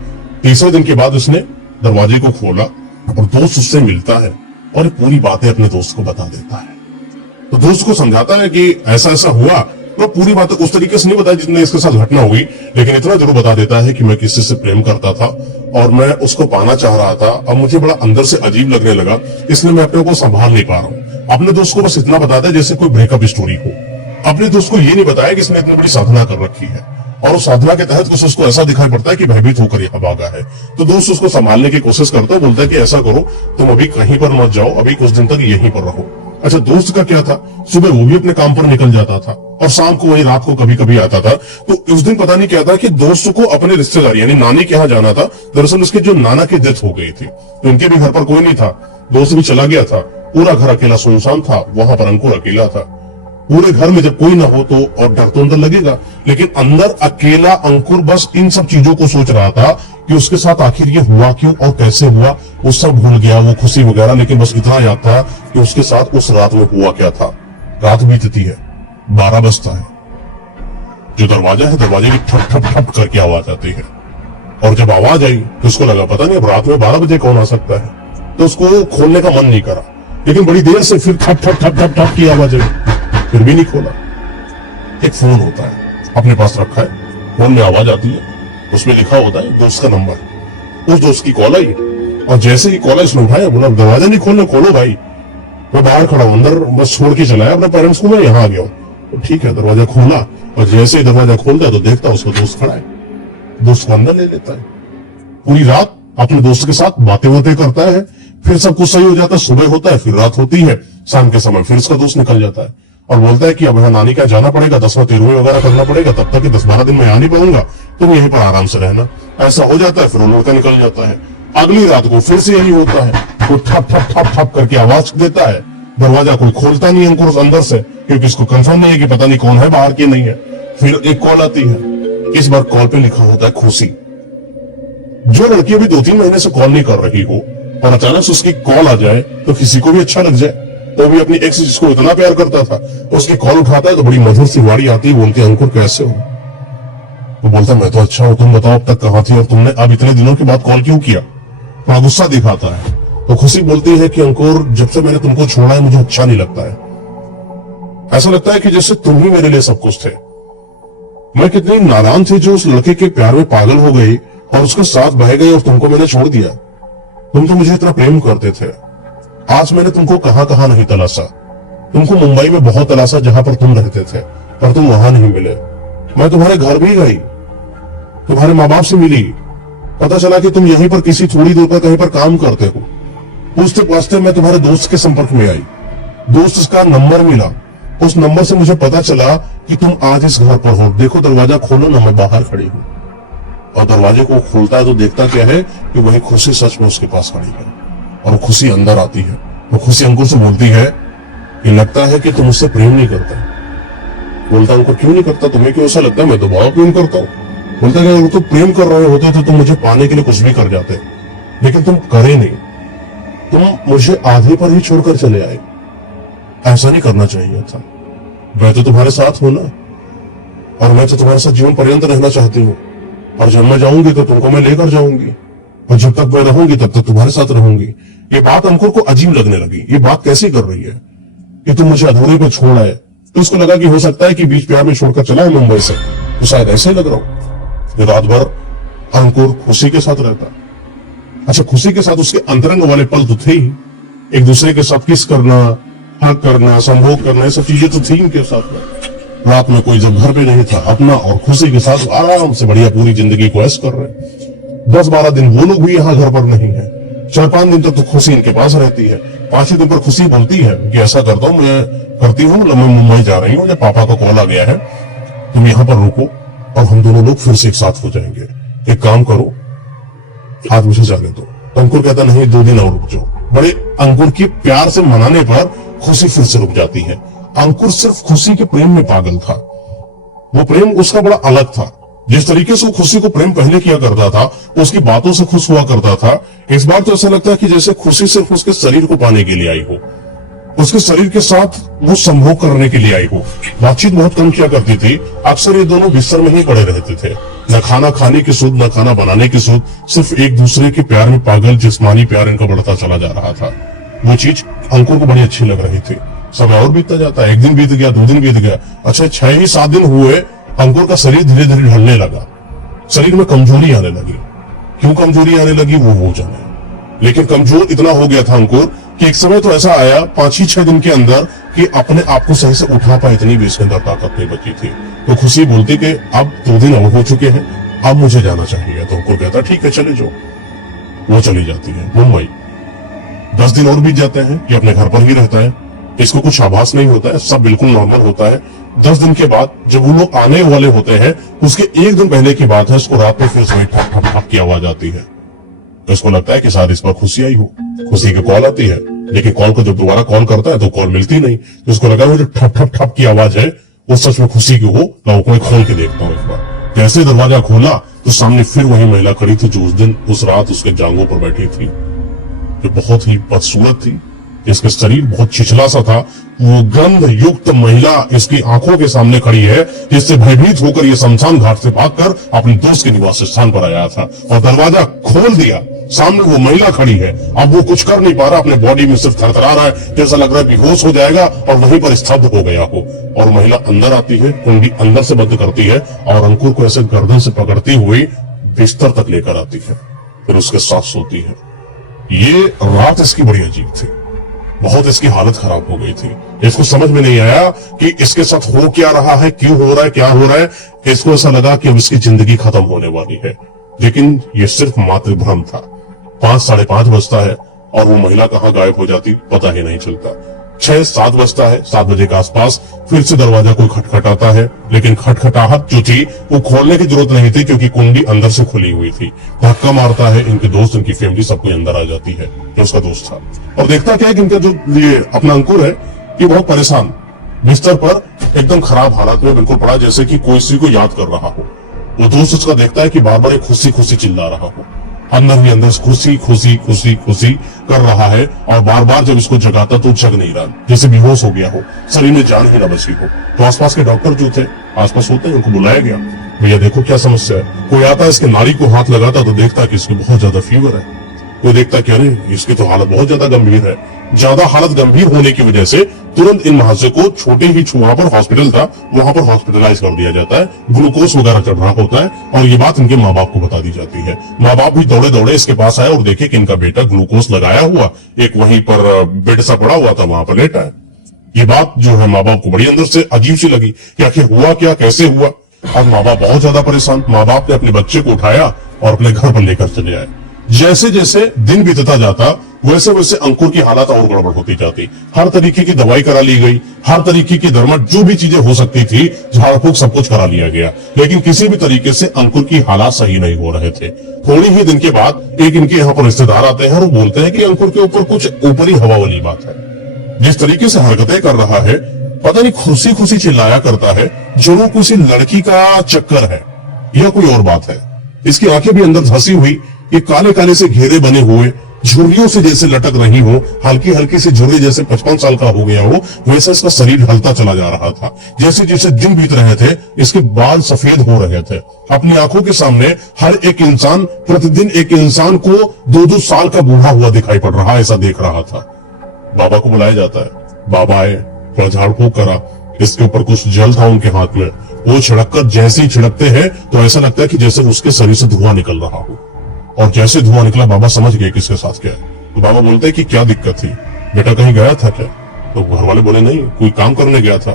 3वें दिन के बाद उसने दरवाजे को खोला, और दोस्त उससे मिलता है और ये पूरी बातें अपने दोस्त को बता देता है। तो दोस्त को समझाता है कि ऐसा ऐसा हुआ, तो पूरी बातें उस तरीके से नहीं बताई जितने इसके साथ घटना हुई, लेकिन इतना जरूर बता देता है कि मैं किसी से प्रेम करता था और मैं उसको पाना चाह रहा था। अब मुझे बड़ा अंदर से अजीब लगने लगा, इसलिए मैं अपने को संभाल नहीं पा रहा हूँ। अपने दोस्त को बस इतना बताता है जैसे कोई ब्रेकअप स्टोरी हो। अपने दोस्त को ये नहीं बताया कि इसने इतनी बड़ी साधना कर रखी है और उस साधना के तहत कुछ उसको ऐसा दिखाई पड़ता है कि भयभीत होकर यहाँ भागा है। तो दोस्त उसको संभालने की कोशिश करता है, बोलता है कि ऐसा करो, तुम अभी कहीं पर मत जाओ, अभी कुछ दिन तक यहीं पर रहो। अच्छा, दोस्त का क्या था, सुबह वो भी अपने काम पर निकल जाता था और शाम को वही रात को कभी कभी आता था। तो उस दिन पता नहीं क्या था कि दोस्त को अपने रिश्तेदार यानी नानी के यहाँ जाना था। दरअसल उसके जो नाना की डेथ हो गई थी, तो इनके भी घर पर कोई नहीं था, दोस्त भी चला गया था, पूरा घर अकेला सुनसान था, वहां पर अंकुर अकेला था। पूरे घर में जब कोई ना हो तो और डर तो अंदर लगेगा, लेकिन अंदर अकेला अंकुर बस इन सब चीजों को सोच रहा था कि उसके साथ आखिर ये हुआ क्यों और कैसे हुआ। वो सब भूल गया, वो खुशी वगैरह, लेकिन बस इतना याद था कि उसके साथ उस रात में हुआ क्या था। रात बीतती है, 12 बजता है, जो दरवाजा है दरवाजे की ठप ठप ठप करके आवाज आती है और जब आवाज आई तो उसको लगा पता नहीं अब रात में 12 बजे कौन आ सकता है। तो उसको खोलने का मन नहीं करा, लेकिन बड़ी देर से फिर ठप ठप ठप ठप ठप की आवाज आई, फिर भी नहीं खोला। एक फोन होता है अपने पास रखा है, फोन में आवाज आती है, उसमें लिखा होता है दोस्त का नंबर। उस दोस्त की कॉल आई और जैसे ही कॉल आई उसने उठाया, बोला दरवाजा नहीं खोलने, खोलो भाई, मैं बाहर खड़ा हूं, अंदर बस छोड़ के चलाया अपने पेरेंट्स को, मैं यहाँ आ गया हूँ। तो ठीक है, दरवाजा खोला और जैसे ही दरवाजा खोलता है तो देखता उसका दोस्त खड़ा है, दोस्त को अंदर ले लेता है। पूरी रात अपने दोस्त के साथ बातें बातें करता है, फिर सब कुछ सही हो जाता है, सुबह होता है, फिर रात होती है, शाम के समय फिर उसका दोस्त निकल जाता है और बोलता है कि अब यहाँ नानी का जाना पड़ेगा, 10वां 13वां वगैरह करना पड़ेगा, तब तक 10-12 दिन में आ नहीं पाऊंगा, तुम यहीं पर आराम से रहना। ऐसा हो जाता है, फिर वो लड़का निकल जाता है। अगली रात को फिर से यही होता है, वो ठप ठप ठप ठप करके आवाज देता है, दरवाजा कोई खोलता नहीं अंकुर अंदर से, क्योंकि इसको कंफर्म नहीं है कि पता नहीं कौन है बाहर की नहीं है। फिर एक कॉल आती है, इस बार कॉल पे लिखा होता है खुशी। जो लड़की अभी 2-3 महीने से कॉल नहीं कर रही हो और अचानक से उसकी कॉल आ जाए तो किसी को भी अच्छा लग जाए। तो भी अपनी एक्स जिसको इतना प्यार करता था, तो उसकी कॉल उठाता है तो बड़ी मधुर सी वाणी आती है, बोलती है अंकुर कैसे हो। वो बोलता मैं तो अच्छा हूं, तुम बताओ अब तक कहां थी और तुमने अब इतने दिनों के बाद कॉल क्यों किया। थोड़ा गुस्सा दिखाता है तो खुशी बोलती है कि अंकुर जब से मैंने तुमको छोड़ा है मुझे अच्छा नहीं लगता है, ऐसा लगता है कि जैसे तुम ही मेरे लिए सब कुछ थे। मैं कितनी नादान थी जो उस लड़के के प्यार में पागल हो गई और उसके साथ बह गई और तुमको मैंने छोड़ दिया। तुम तो मुझे इतना प्रेम करते थे, आज मैंने तुमको कहां कहां नहीं तलाशा। तुमको मुंबई में बहुत तलाशा जहां पर तुम रहते थे, पर तुम वहां नहीं मिले। मैं तुम्हारे घर भी गई, तुम्हारे माँ बाप से मिली, पता चला कि तुम यहीं पर किसी थोड़ी दूर पर कहीं पर काम करते हो। पूछते पूछते मैं तुम्हारे दोस्त के संपर्क में आई, दोस्त का नंबर मिला, उस नंबर से मुझे पता चला कि तुम आज इस घर पर हो। देखो दरवाजा खोलो ना, मैं बाहर खड़ी हूँ। और दरवाजे को खोलता है तो देखता क्या है कि वही खुशी सच में उसके पास खड़ी है और वो खुशी अंदर आती है। वो खुशी अंकुर से बोलती है कि लगता है कि तुम मुझसे प्रेम नहीं करता। बोलता अंकुर क्यों नहीं करता, तुम्हें क्यों ऐसा लगता है, मैं तो बहुत प्रेम करता हूँ। बोलता है अगर तुम प्रेम कर रहे होते तो तुम मुझे पाने के लिए कुछ भी कर जाते, लेकिन तुम करे नहीं, तुम मुझे आधे पर ही छोड़कर चले आए। ऐसा नहीं करना चाहिए था। मैं तो तुम्हारे साथ हूं ना, और मैं तो तुम्हारे साथ जीवन पर्यंत रहना चाहती हूँ, और जब मैं जाऊंगी तो तुमको मैं लेकर जाऊंगी, और जब तक मैं रहूंगी तब तक तुम्हारे साथ रहूंगी। ये बात अंकुर को अजीब लगने लगी, ये बात कैसी कर रही है कि तुम मुझे अधूरे पे छोड़ आए। तो उसको लगा कि हो सकता है कि बीच प्यार में छोड़कर चला है मुंबई से, तो शायद ऐसे लग रहा हूं। रात भर अंकुर खुशी के साथ रहता। अच्छा, खुशी के साथ उसके अंतरंग वाले पल तो थे ही, एक दूसरे के साथ किस करना, हक करना, संभोग करना, ये सब चीजें तो थी इनके साथ में। रात में कोई जब घर पे नहीं था, अपना और खुशी के साथ आराम से बढ़िया पूरी जिंदगी को ऐश कर रहे। 10-12 दिन वो लोग भी यहाँ घर पर नहीं है, 4-5 दिन तक तो खुशी इनके पास रहती है। 5वें दिन पर खुशी बोलती है कि ऐसा करता हूँ, मैं करती हूँ, मैं मुंबई जा रही हूँ, या पापा का कॉल आ गया है, तुम यहाँ पर रुको और हम दोनों लोग फिर से एक साथ हो जाएंगे। एक काम करो, आज मुझे जाने दो। तो अंकुर कहता नहीं, 2 दिन और रुक जाओ। बड़े अंकुर की प्यार से मनाने पर खुशी फिर से रुक जाती है। अंकुर सिर्फ खुशी के प्रेम में पागल था, वो प्रेम उसका बड़ा अलग था। जिस तरीके से वो खुशी को प्रेम पहले किया करता था, उसकी बातों से खुश हुआ करता था, इस बार तो ऐसा लगता है कि जैसे खुशी सिर्फ उसके शरीर को पाने के लिए आई हो, उसके शरीर के साथ वो संभोग करने के लिए आई हो। बातचीत बहुत कम किया करती थी, अक्सर ये दोनों बिस्तर में ही पड़े रहते थे। न खाना खाने की सुध, न खाना बनाने की सुध, सिर्फ एक दूसरे के प्यार में पागल, जिस्मानी प्यार इनका बढ़ता चला जा रहा था। वो चीज अंकुर को बड़ी अच्छी लग रही थी। समय और बीतता जाता है, एक दिन बीत गया, 2 दिन बीत गया, अच्छा 6 ही 7 दिन हुए, अंकुर का शरीर धीरे धीरे ढलने लगा, शरीर में कमजोरी आने लगी। क्यों कमजोरी आने लगी वो जाने, लेकिन कमजोर इतना हो गया था अंकुर कि एक समय तो ऐसा आया 5 ही 6 दिन के अंदर कि अपने आप को सही से उठा पाए, इतनी भी इसके अंदर ताकत नहीं बची थी। तो खुशी बोलती कि अब 2 दिन और हो चुके हैं, अब मुझे जाना चाहिए। तो अंकुर कहता ठीक है चले जाओ। वो चली जाती है मुंबई। 10 दिन और बीत जाते हैं, ये अपने घर पर ही रहता है, इसको कुछ आभास नहीं होता है, सब बिल्कुल नॉर्मल होता है। 10 दिन के बाद जब वो लोग आने वाले होते हैं, उसके 1 दिन पहले की बात है, इसको रात में फिर से ठप ठप ठप की आवाज आती है। तो इसको लगता है कि शायद इस पर खुशी आई हो, खुशी की कॉल आती है, लेकिन कॉल को जब दोबारा कॉल करता है तो कॉल मिलती नहीं। तो इसको लगा वो जो ठप ठप ठप की आवाज है वो सच में खुशी की हो, मैं को खोल के देखता हूँ एक बार। जैसे दरवाजा खोला तो सामने फिर वही महिला खड़ी थी जो उस दिन उस रात उसके जांघों पर बैठी थी, जो बहुत ही बदसूरत थी, इसका शरीर बहुत छिछला सा था। वो गंध युक्त महिला इसकी आंखों के सामने खड़ी है, जिससे भयभीत होकर ये शमशान घाट से भागकर अपने दोस्त के निवास स्थान पर आया था और दरवाजा खोल दिया। सामने वो महिला खड़ी है, अब वो कुछ कर नहीं पा रहा, अपने बॉडी में सिर्फ थरथरा रहा है, जैसा लग रहा है बेहोश हो जाएगा और वहीं पर स्तब्ध हो गया हो। और महिला अंदर आती है, कुंडी अंदर से बंद करती है और अंकुर को ऐसे गर्दन से पकड़ती हुई बिस्तर तक लेकर आती है, फिर उसके साथ सोती है। ये रात इसकी बड़ी अजीब थी, बहुत इसकी हालत खराब हो गई थी। इसको समझ में नहीं आया कि इसके साथ हो क्या रहा है, क्यों हो रहा है, क्या हो रहा है। इसको ऐसा लगा कि अब इसकी जिंदगी खत्म होने वाली है, लेकिन ये सिर्फ मात्र भ्रम था। 5 साढ़े 5 बजता है और वो महिला कहाँ गायब हो जाती पता ही नहीं चलता। 6-7 बजता है, 7 बजे के आसपास फिर से दरवाजा कोई खटखटाता है, लेकिन खटखटाहट जो थी वो खोलने की जरूरत नहीं थी क्योंकि कुंडी अंदर से खुली हुई थी। धक्का मारता है, इनके दोस्त, इनकी फैमिली सब कोई अंदर आ जाती है, जो उसका दोस्त था। और देखता क्या है कि इनका जो ये अपना अंकुर है ये बहुत परेशान, बिस्तर पर एकदम खराब हालत में बिल्कुल पड़ा, जैसे कि कोई किसी को याद कर रहा हो। वो दोस्त उसका देखता है कि बार बार एक खुशी खुशी चिल्ला रहा हो, अंदर ही अंदर खुशी खुशी खुशी खुशी कर रहा है, और बार बार जब इसको जगाता तो जग नहीं रहा, जैसे बेहोश हो गया हो, शरीर में जान ही न बची हो। तो आसपास के डॉक्टर जो थे आसपास होते हैं, उनको बुलाया गया, भैया देखो क्या समस्या है। कोई आता इसके नाड़ी को हाथ लगाता तो देखता कि इसको बहुत ज्यादा फीवर है। कोई देखता कि अरे इसकी तो हालत बहुत ज्यादा गंभीर है। ज्यादा हालत गंभीर होने की वजह से तुरंत इन महाशय को छोटे ही वहां पर हॉस्पिटल था, वहां पर हॉस्पिटलाइज कर दिया जाता है, ग्लूकोज वगैरह चढ़ रहा होता है, और ये बात इनके माँ बाप को बता दी जाती है। माँ बाप भी दौड़े दौड़े इसके पास आए और देखे कि इनका बेटा ग्लूकोज लगाया हुआ एक वहीं पर बेड सा पड़ा हुआ था, वहां पर लेटा है। ये बात जो है माँ बाप को बड़ी अंदर से अजीब सी लगी कि आखिर हुआ क्या, कैसे हुआ। अब माँ बाप बहुत ज्यादा परेशान। माँ बाप ने अपने बच्चे को उठाया और अपने घर पर लेकर चले आए। जैसे जैसे दिन बीतता जाता वैसे वैसे अंकुर की हालत और गड़बड़ होती जाती। हर तरीके की दवाई करा ली गई, हर तरीके की दरमट जो भी चीजें हो सकती थी, झाड़ फूक सब कुछ करा लिया गया, लेकिन किसी भी तरीके से अंकुर की हालात सही नहीं हो रहे थे। थोड़ी ही दिन के बाद एक इनके यहाँ पर रिश्तेदार आते हैं और वो बोलते हैं कि अंकुर के ऊपर कुछ ऊपरी हवा वाली बात है। जिस तरीके से हरकतें कर रहा है, पता नहीं खुशी खुशी चिल्लाया करता है, जरूर किसी लड़की का चक्कर है या कोई और बात है। इसकी आंखें भी अंदर धंसी हुई, ये काले काले से घेरे बने हुए, झुर्रियों से जैसे लटक रही हो, हल्की हल्की सी झुर्री, जैसे 55 साल का हो गया हो वैसा इसका शरीर ढलता चला जा रहा था। जैसे जैसे दिन बीत रहे थे इसके बाल सफेद हो रहे थे। अपनी आंखों के सामने हर एक इंसान प्रतिदिन एक इंसान को 2-2 साल का बूढ़ा हुआ दिखाई पड़ रहा, ऐसा देख रहा था। बाबा को बुलाया जाता है, बाबा आए, थोड़ा झाड़ फूक करा, इसके ऊपर कुछ जल था उनके हाथ में, वो छिड़क कर जैसे ही छिड़कते हैं तो ऐसा लगता है कि जैसे उसके शरीर से धुआं निकल रहा हो। और जैसे धुआं निकला बाबा समझ गए किसके साथ क्या है। तो बाबा बोलते हैं कि क्या दिक्कत थी, बेटा कहीं गया था क्या? तो घर वाले बोले नहीं, कोई काम करने गया था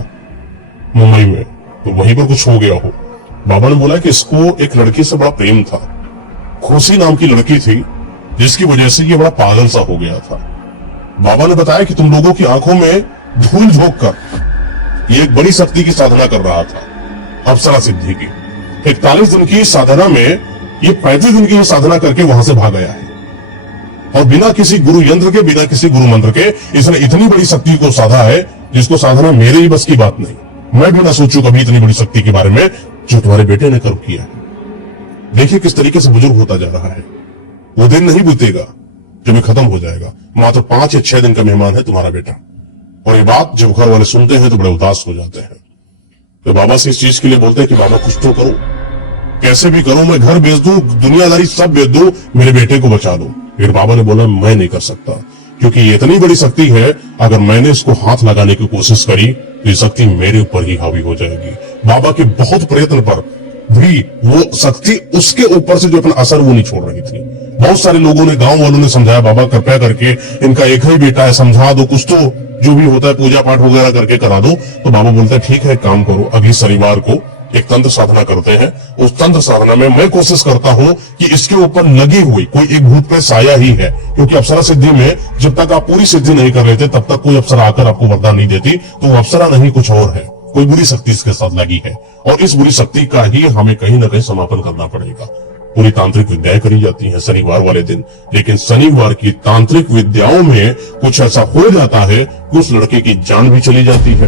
मुंबई में, तो वहीं पर कुछ हो गया हो। बाबा ने बोला कि इसको एक लड़की से बड़ा प्रेम था, खुशी नाम की लड़की थी, जिसकी वजह से ये बड़ा पागल सा हो गया था। बाबा ने बताया कि तुम लोगों की आंखों में धूल झोंक कर ये एक बड़ी शक्ति की साधना कर रहा था, अप्सरा सिद्धि की। 41 दिन की साधना में ये 35 दिन की साधना करके वहां से भाग गया है, और बिना किसी गुरु यंत्र के, बिना किसी गुरु मंत्र के इसने इतनी बड़ी शक्ति को साधा है जिसको साधना मेरे ही बस की बात नहीं। मैं भी ना सोचूं कभी इतनी बड़ी शक्ति के बारे में जो तुम्हारे बेटे ने कर्म किया है। देखिए किस तरीके से बुजुर्ग होता जा रहा है। वो दिन नहीं बीतेगा जब ये खत्म हो जाएगा। मात्र 5 या 6 दिन का मेहमान है तुम्हारा बेटा। और ये बात जब घर वाले सुनते हैं तो बड़े उदास हो जाते हैं। तो बाबा से इस चीज के लिए बोलते हैं कि बाबा कुछ तो करो, कैसे भी करो, मैं घर बेच दूं, दुनियादारी सब बेच दूं, मेरे बेटे को बचा लो। फिर बाबा ने बोला मैं नहीं कर सकता, क्योंकि ये इतनी बड़ी शक्ति है, अगर मैंने इसको हाथ लगाने की कोशिश करी तो ये शक्ति मेरे ऊपर ही हावी हो जाएगी। बाबा के बहुत प्रयत्न पर भी वो शक्ति उसके ऊपर से जो अपना असर वो नहीं छोड़ रही थी। बहुत सारे लोगों ने, गांव वालों ने समझाया, बाबा कृपया करके इनका एक ही बेटा है, समझा दो, कुछ तो जो भी होता है पूजा पाठ वगैरह करके करा दो। तो बाबा बोलते हैं ठीक है, काम करो, अगली शनिवार को एक तंत्र साधना करते हैं। उस तंत्र साधना में मैं कोशिश करता हूं कि इसके ऊपर लगी हुई कोई एक भूत प्रेत साया ही है, क्योंकि अप्सरा सिद्धि में जब तक आप पूरी सिद्धि नहीं कर लेते तब तक कोई अप्सरा आकर आपको वरदान नहीं देती। तो वो अप्सरा नहीं, कुछ और है, कोई बुरी शक्ति इसके साथ लगी है, और इस बुरी शक्ति का ही हमें कहीं ना कहीं समापन करना पड़ेगा। पूरी तांत्रिक विद्याएं करी जाती हैं शनिवार वाले दिन, लेकिन शनिवार की तांत्रिक विद्याओं में कुछ ऐसा हो जाता है कि उस लड़के की जान भी चली जाती है,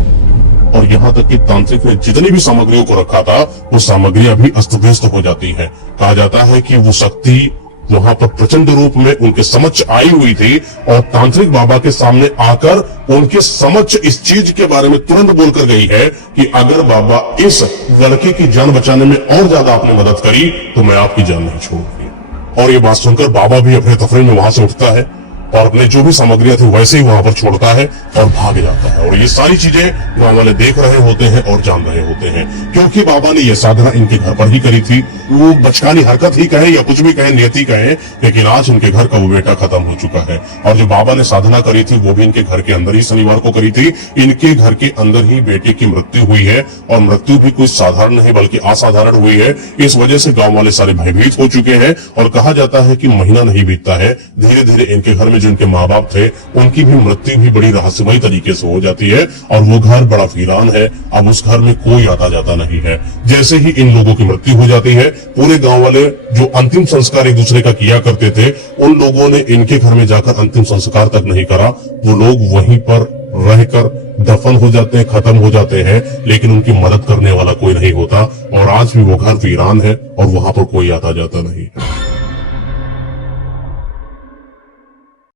और यहाँ तक कि तांत्रिक ने जितनी भी सामग्रियों को रखा था वो सामग्रियां भी अस्त व्यस्त हो जाती है। कहा जाता है कि वो शक्ति वहां पर प्रचंड रूप में उनके समक्ष आई हुई थी, और तांत्रिक बाबा के सामने आकर उनके समक्ष इस चीज के बारे में तुरंत बोलकर गई है कि अगर बाबा इस लड़के की जान बचाने में और ज्यादा आपने मदद करी तो मैं आपकी जान नहीं छोड़ूंगी। और ये बात सुनकर बाबा भी अपने तफरीह में वहां से उठता है और अपने जो भी सामग्रियां थी वैसे ही वहां पर छोड़ता है और भाग जाता है। और ये सारी चीजें गांव वाले देख रहे होते हैं और जान रहे होते हैं, क्योंकि बाबा ने यह साधना इनके घर पर ही करी थी। वो बचकानी हरकत ही कहे या कुछ भी कहे, नियति कहे, लेकिन आज इनके घर का वो बेटा खत्म हो चुका है। और जो बाबा ने साधना करी थी वो भी इनके घर के अंदर ही शनिवार को करी थी। इनके घर के अंदर ही बेटे की मृत्यु हुई है, और मृत्यु भी कोई साधारण नहीं बल्कि असाधारण हुई है। इस वजह से गांव वाले सारे भयभीत हो चुके हैं, और कहा जाता है कि महीना नहीं बीतता है, धीरे धीरे इनके घर में जो इनके माँ बाप थे उनकी भी मृत्यु भी बड़ी रहस्यमयी तरीके से हो जाती है, और वो घर बड़ा वीरान है। अब उस घर में कोई आता जाता नहीं है। जैसे ही इन लोगों की मृत्यु हो जाती है, पूरे गांव वाले जो अंतिम संस्कार एक दूसरे का किया करते थे, उन लोगों ने इनके घर में जाकर अंतिम संस्कार तक नहीं करा। वो लोग वहीं पर रहकर दफन हो जाते हैं, खत्म हो जाते हैं, लेकिन उनकी मदद करने वाला कोई नहीं होता। और आज भी वो घर वीरान है और वहां पर कोई आता जाता नहीं है।